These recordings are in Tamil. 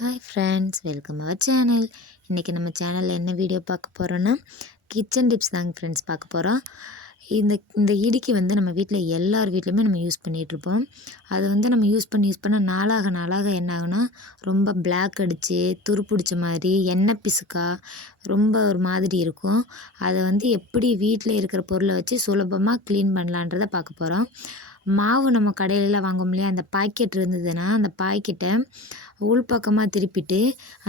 Hi friends, welcome our channel. இன்றைக்கி நம்ம சேனலில் என்ன வீடியோ பார்க்க போகிறோன்னா கிச்சன் டிப்ஸ் தாங்க ஃப்ரெண்ட்ஸ் பார்க்க போகிறோம். இந்த இந்த இடிக்கு நம்ம வீட்டில் எல்லார் வீட்லையுமே நம்ம யூஸ் பண்ணிகிட்ருப்போம். அதை நம்ம யூஸ் பண்ண நாளாக நாளாக என்ன ஆகுனா ரொம்ப பிளாக் அடித்து துரு பிடிச்ச மாதிரி எண்ணெய் பிசுக்கா ரொம்ப ஒரு மாதிரி இருக்கும். அதை எப்படி வீட்டில் இருக்கிற பொருளை வச்சு சுலபமாக க்ளீன் பண்ணலான்றதை பார்க்க போகிறோம். மாவு நம்ம கடையிலலாம் வாங்குவோம் இல்லையா, அந்த பாக்கெட் இருந்ததுன்னா அந்த பாக்கெட்டை உள்பக்கமாக திருப்பிட்டு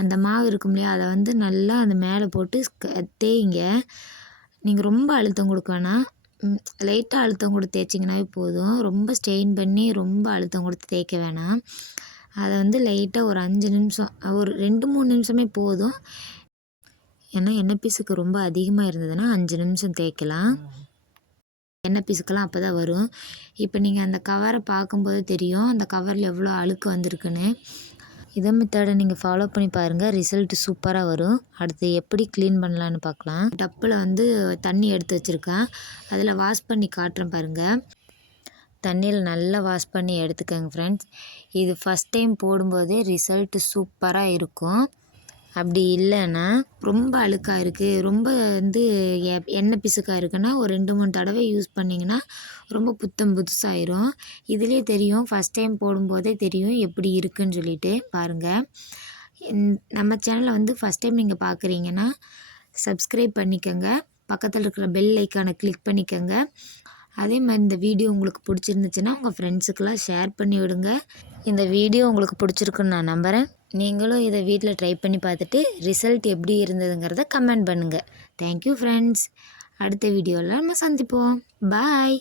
அந்த மாவு இருக்கும் இல்லையா, அதை நல்லா அந்த மேலே போட்டு தேய்ங்க. நீங்கள் ரொம்ப அழுத்தம் கொடுக்க வேணாம், லைட்டாக அழுத்தம் கொடுத்து தேய்ச்சிங்கனாவே போதும். ரொம்ப ஸ்ட்ரெயின் பண்ணி ரொம்ப அழுத்தம் கொடுத்து தேய்க்க வேணாம். அதை லைட்டாக ஒரு 5 நிமிஷம், ஒரு 2-3 நிமிஷமே போதும். ஏன்னா எண்ணெய் பீஸுக்கு ரொம்ப அதிகமாக இருந்ததுன்னா 5 நிமிஷம் தேய்க்கலாம். எண்ணெய் பீஸுக்கெல்லாம் அப்போ தான் வரும். இப்போ நீங்கள் அந்த கவரை பார்க்கும்போது தெரியும் அந்த கவரில் எவ்வளோ அழுக்கு வந்திருக்குன்னு. இதை மெத்தடை நீங்கள் ஃபாலோ பண்ணி பாருங்கள், ரிசல்ட் சூப்பராக வரும். அடுத்து எப்படி க்ளீன் பண்ணலான்னு பார்க்கலாம். டப்பில் தண்ணி எடுத்து வச்சுருக்கேன், அதில் வாஷ் பண்ணி காட்டுறேன் பாருங்கள். தண்ணியில் நல்லா வாஷ் பண்ணி எடுத்துக்கோங்க ஃப்ரெண்ட்ஸ். இது ஃபஸ்ட் டைம் போடும்போதே ரிசல்ட்டு சூப்பராக இருக்கும். அப்படி இல்லைன்னா ரொம்ப அழுக்காக இருக்குது, ரொம்ப எண்ணெய் பிசுக்காக இருக்குன்னா ஒரு 2-3 தடவை யூஸ் பண்ணிங்கன்னா ரொம்ப புத்தம் புதுசாயிரும். இதுலேயே தெரியும், ஃபஸ்ட் டைம் போடும்போதே தெரியும் எப்படி இருக்குன்னு சொல்லிட்டு பாருங்கள். நம்ம சேனலை ஃபஸ்ட் டைம் நீங்கள் பார்க்குறீங்கன்னா சப்ஸ்கிரைப் பண்ணிக்கோங்க, பக்கத்தில் இருக்கிற பெல் ஐக்கானை கிளிக் பண்ணிக்கோங்க. அதே மாதிரி இந்த வீடியோ உங்களுக்கு பிடிச்சிருந்துச்சுன்னா உங்கள் ஃப்ரெண்ட்ஸுக்கெல்லாம் ஷேர் பண்ணி விடுங்க. இந்த வீடியோ உங்களுக்கு பிடிச்சிருக்குன்னு நான் நம்புகிறேன். நீங்களும் இதை வீட்டில் ட்ரை பண்ணி பார்த்துட்டு ரிசல்ட் எப்படி இருந்ததுங்கிறத கமெண்ட் பண்ணுங்கள். Thank you friends. அடுத்த வீடியோவில் நம்ம சந்திப்போம். பாய்.